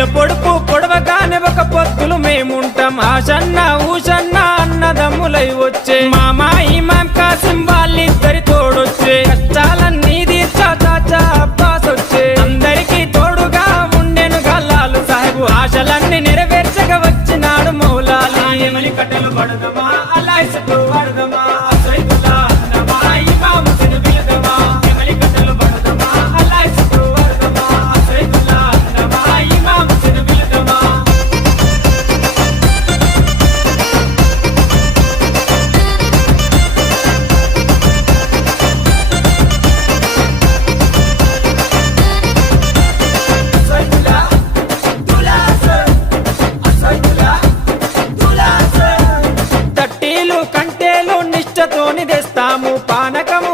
నెల పొడుపు పొడవగానే ఒక పొత్తులు మేముంటాం ఆషన్న ఊషన్న అన్నదమ్ములై వచ్చే మామా ఇమాం కాసిం వాళ్ళిద్దరి తోడొచ్చే కష్టాలన్నీ తీర్చా చాచా అబ్బాస్ వచ్చే అందరికీ తోడుగా ఉండెను గల్లాలు సాహెబు ఆశలన్నీ నెరవేర్చక వచ్చినాడు మౌలాలి ఎమలి కట్టెలు పడదమా అల్లాయిసకు పడదమా సైదుల్లా అన్నమా ఇమాం హుస్సేన్ బిలదమా ఎమలి కట్టెలు పడదమా అల్లాయిసకు పడదమా సైదుల్లా అన్నమా ఇమాం హుస్సేన్ బిలదమా తట్టీలు కంటేలు నిష్టతోని తెస్తాము పానకము